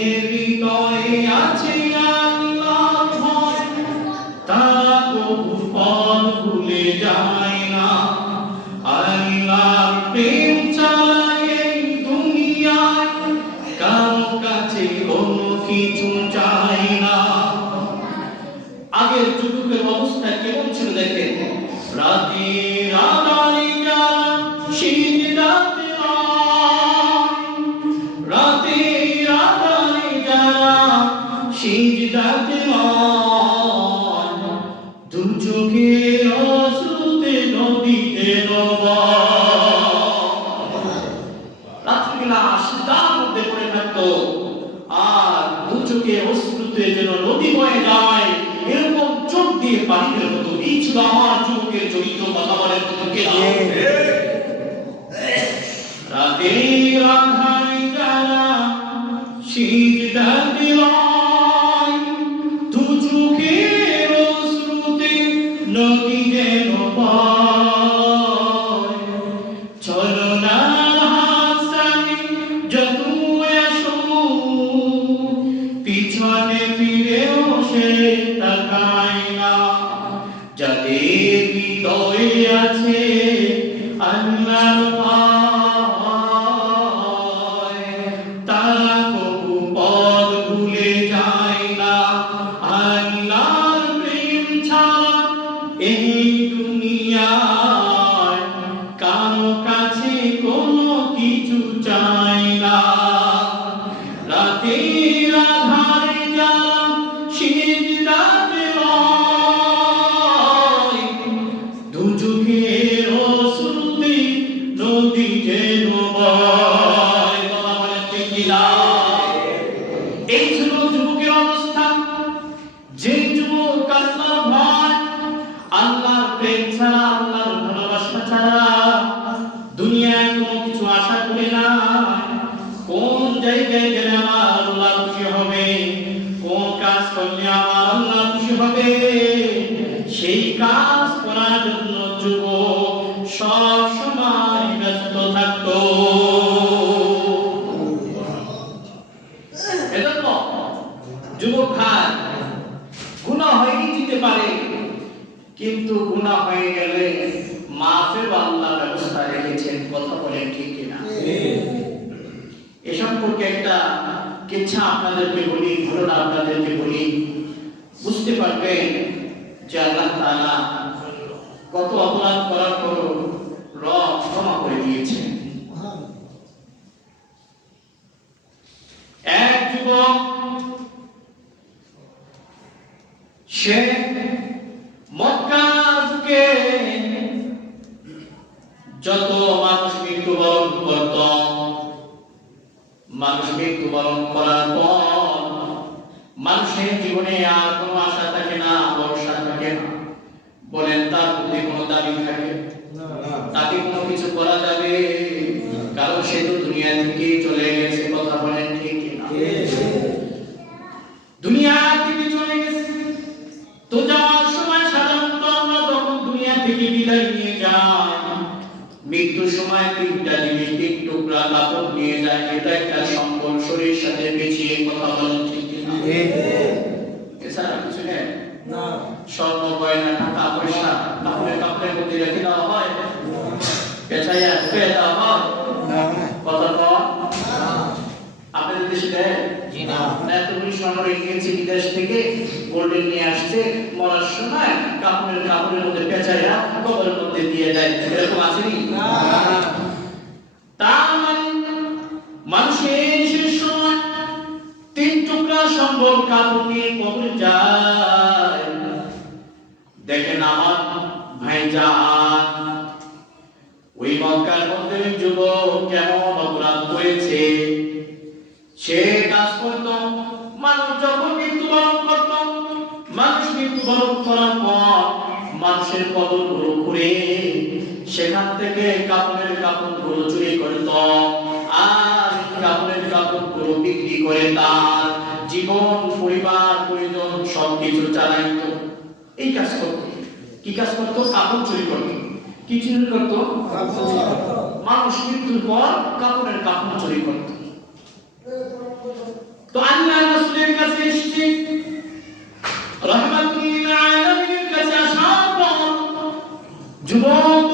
You. রাতে সেই কাজ করার জন্য মানুষের জীবনে আর কোনো আশা থাকে না ভরসা থাকে না। বলেন তার প্রতি কোনো দাবি থাকে? তাকে কোনো কিছু করা যাবে? কারণ সে তো দুনিয়া থেকে চলে গেছে কথা বলেন ঠিক দুনিয়া থেকে চলে গেছে। তো যাওয়ার সময় সাধারণত আমরা দুনিয়া থেকে বিদায় নিয়ে যাই মৃত্যুর সময় তিনটা জিনিস তিন টুকরা কাপড় নিয়ে যায় এটা একটা সম্পদ শরীর সাথে পেঁচিয়ে কথা বলেন এছাড়া কিছু নেই? স্বর্ণ গয়না টাকা পয়সা। কাপড়ের কাপড়ের মধ্যে রেখে দেওয়া হয় পেঁচাইয়া ঢুকে দেওয়া হয় কথা কম আপনাদের দেশে দেয় এতগুলি স্বর্ণ রেখে বিদেশ থেকে গোল্ডেন নিয়ে আসছে। মরার সময় কাপড়ের কাপড়ের মধ্যে পেঁচাইয়া কবরের মধ্যে দিয়ে দেয়। এরকম আসেনি তার কাপড় নিয়ে কবরে যায়। দেখেন আমার ভাইজান ওই মক্কার মধ্যে যুবক কেমন অপরাধ করেছে? সে কাজ করত, মানুষ যখন মৃত্যুবরণ করত, মানুষ মৃত্যুবরণ করার পর মানুষের কবরগুলো ঘুরে সেখান থেকে কাপড়ের কাপড়গুলো চুরি করত আর কাপড়ের কাপড়গুলো বিক্রি করে তার জীবন, পরিবার, পরিজন, সবকিছু চালাইতো এই কাজ করতো। কি কাজ করতো? কাপড় চুরি করতো। কি চুরি করতো? মানুষ মৃত্যুর পর কাপড়ের কাপড় চুরি করতো। তো আল্লাহ রাসূলের কাছে এসেছে। রহমাতুল আলামিনের কাছে আসার পর যুবক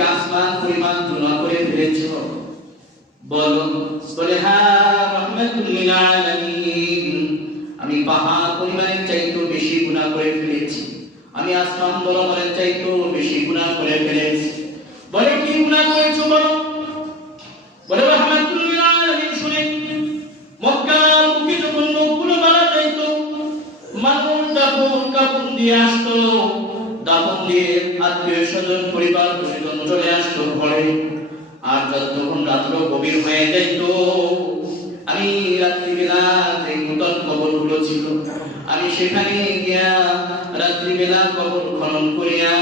আসমান পরিমাণ গুনাহ করে ফেলেছ। বলো, বলে হ্যাঁ আমি পাহাড় পরিমাণের চাইতেও বেশি গুনাহ করে ফেলেছি। আমি আসমান বরাবরের চাইতেও বেশি গুনাহ করে ফেলেছি। বলে, কি গুনাহ করেছ বলো? বলে শুনে। মক্কার বুকে যখন লোকগুলো মারা যাইতো, মানুষ দাফন কাফন দিয়ে আসতো আত্মীয় স্বজন, পরিবার, পরিজন চলে আসতো ঘরে। আর যতক্ষণ রাত্র গভীর হয়ে আমি নূতন কবরগুলো ছিল। আমি সেখানে গিয়া রাত্রিবেলা কবর খনন করিয়া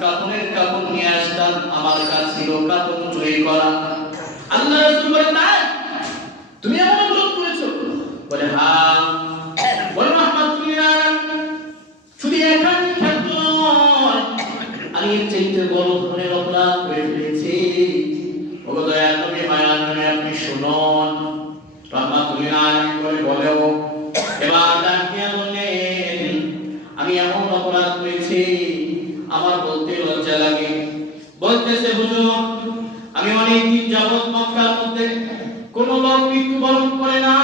কাপড়ের কাপড় নিয়ে আসতাম। আমার কাজ ছিল কাপড় চুরি করা আমি অনেক দিন যাবত মক্কার মধ্যে কোন লোক মৃত্যুবরণ করে না।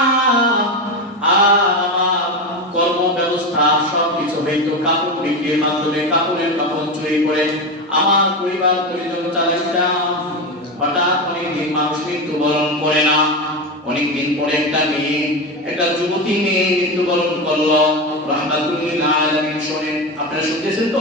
কর্ম ব্যবস্থা সবকিছু হয়তো কাপড় বিক্রির মাধ্যমে কাপড়ের কাপড় চুরি করে আমার পরিবার পরিজন চালাইতাম হঠাৎ অনেকদিন মানুষ মৃত্যুবরণ করে না। অনেকদিন পরে একটা মেয়ে, একটা যুবতী মেয়ে মৃত্যুবরণ করল। আপনারা শুনতেছেন তো?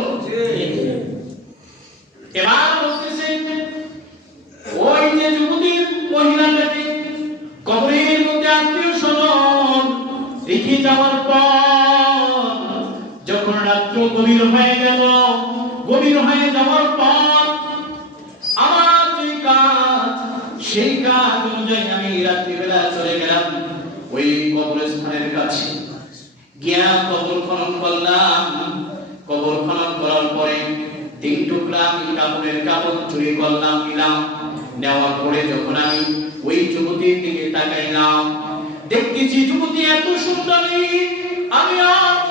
গভীর হয়ে গেল, গভীর হয়ে যাওয়ার পর আমার যে কাজ, সেই কাজ অনুযায়ী আমি রাত্রিবেলা চলে গেলাম ওই কবরস্থানের কাছে। গিয়া কবর খনন করলাম। কবর খনন করার পরে তিন টুকরা আমি কাপড়ের কাপড় চুরি করলাম, নিলাম। নেওয়ার পরে যখন আমি ওই যুবতীর দিকে তাকাইলাম, দেখতেছি যুবতী এত সুন্দরী, আমি আর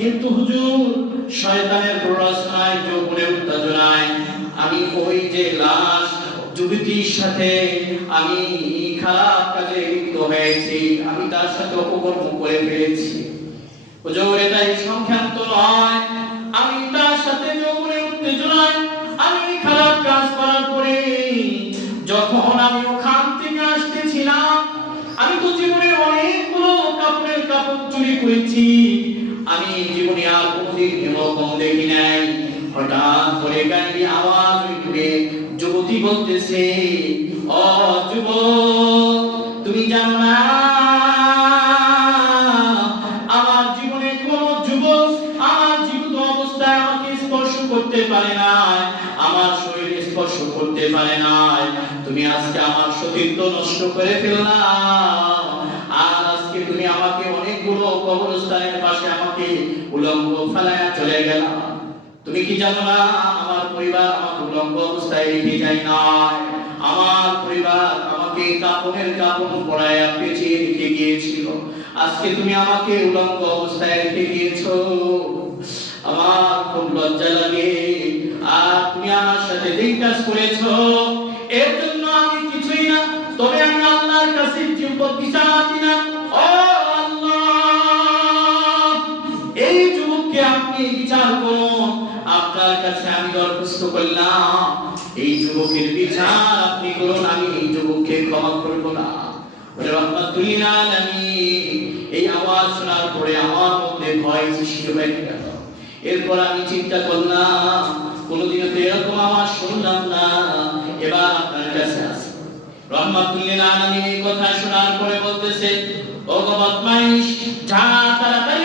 কিন্তু হুজুর, শয়তানের প্ররোচনায় যৌবনের উত্তেজনায় আমি ওই যে লাশ যুবতীর সাথে আমি খারাপ কাজে লিপ্ত হয়েছি, আমি তার সাথে অপকর্ম করে ফেলেছি। হুজুর, এটাই সংখ্যান্ত নয়। আমি তার সাথে যৌবনে উত্তেজনায় আমি খারাপ কাজ করার পরে যখন আমি ওখান থেকে আসতেছিলাম, আমি তো জীবনে অনেকগুলো কাপড়ের কাপড় চুরি করেছি আমি জীবনে আর এরকম দেখি নাই। হঠাৎ করে আওয়াজ উঠবে যুবতী বলতেছে, ও যুবক, তুমি জানো না, আমার জীবনে কোন আমার জীবিত অবস্থায় আমাকে স্পর্শ করতে পারে না আমার শরীর স্পর্শ করতে পারে না তুমি আজকে আমার সতীত্ব নষ্ট করে ফেললাম আর আজকে তুমি আমাকে অনেকগুলো কবরস্থানের পাশে আমাকে উলঙ্গ ফেলায় চলে গেলাম তুমি কি জানো আমার পরিবার আমাকে উলঙ্গ অবস্থায় রেখে যায় না আমার পরিবার আমাকে কাপড়ের কাপড় পরায় পেঁচিয়ে রেখে গিয়েছিল। আজকে তুমি আমাকে উলঙ্গ অবস্থায় রেখে গিয়েছো। আমার খুব লজ্জা লাগে। আর তুমি আমার সাথে যেই কাজ করেছ, এর জন্য আমি কিছুই না। তবে আমি আল্লাহর কাছে বিচার কাছে আমি দরখাস্ত করলাম, এই যুবকের বিচার আপনি করুন, আমি এই যুবককে ক্ষমা করব না। এই আওয়াজ শোনার পরে আমার মধ্যে ভয় সৃষ্টি হয়ে গেল। এরপর আমি চিন্তা করলাম, কোনোদিনও তো এরকম আমার শুনলাম না, এবার আপনার কাছে আসি। রহমাতুল্লিল এই কথা শোনার পরে বলতেছে, ও গো বদমাইশ, যা তাড়াতাড়ি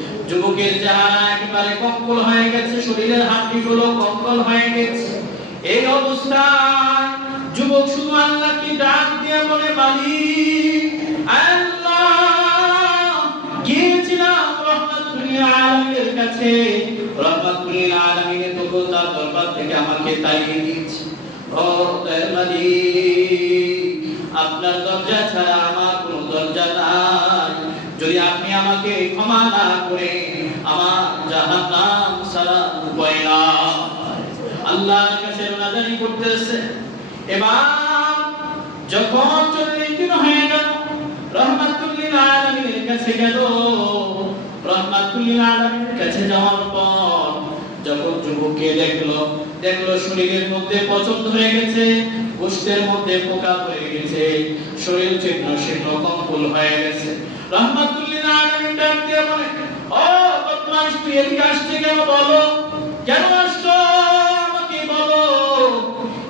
যুবকের চেহারা একেবারে কঙ্কল হয়ে গেছে, শরীরের হাড্ডিগুলো কঙ্কল হয়ে গেছে। এই অবস্থায় যুবক শুধু আল্লাহকে ডাক দিয়ে বলে মালিক, আপনার দরজা ছাড়া আমার কোনো দরজা নাই। যদি আপনি আমাকে ক্ষমা না করে আমার জাহান্নাম ছাড়া উপায় নাই আল্লাহর কাছে নাজারি করতেছে। এবার যখন চল্লিশ দিন হয়ে গেল, রহমাতুল্লিল আলামিনের কাছে গেল। রহমাতুল্লিল আলামিনের কাছে যাওয়ার পর যখন যুবককে দেখল দেখল শরীরের মধ্যে পচন ধরে গেছে গোষ্ঠের মধ্যে পোকা হয়ে গেছে, শরীর চিহ্ন শীর্ণ কম্পল হয়ে গেছে।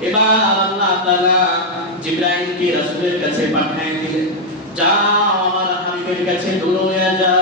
এবার কাছে পাঠিয়ে যাও আমার হাবিবের কাছে দৌড়ে যাও।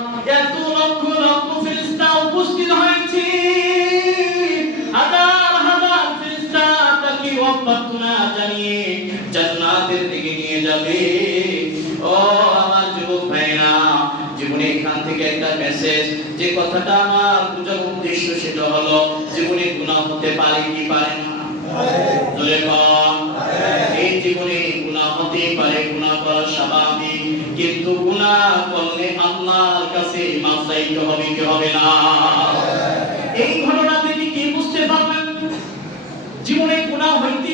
তাকে জানিয়ে জান্নাতের দিকে নিয়ে যাবে। ও আমার যুবক ভাইরা জীবনে এখান থেকে একটা মেসেজ যে কথাটা আমার বোঝার উদ্দেশ্য সেটা হলো, জীবনে গুনাহ হতে পারে কি পারে না? এই জীবনে গুনাহ হতে পারে, গুনাহ করা স্বাভাবিক। কিন্তু গুনাহ করলে আল্লাহর কাছে মাফ চাইতে হবে কি হবে না? এই ঘটনা থেকে কি বুঝতে পারবেন? জীবনে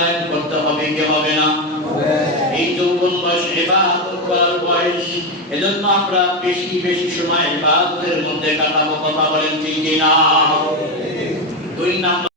মূল্যায়ন করতে হবে, কি হবে না? এই যৌবন বয়স ইবাদত করার বয়স, এজন্য আমরা বেশি বেশি সময় ইবাদতের মধ্যে কাটাবো, কথা বলেন ঠিক কিনা? দুই নাম্বার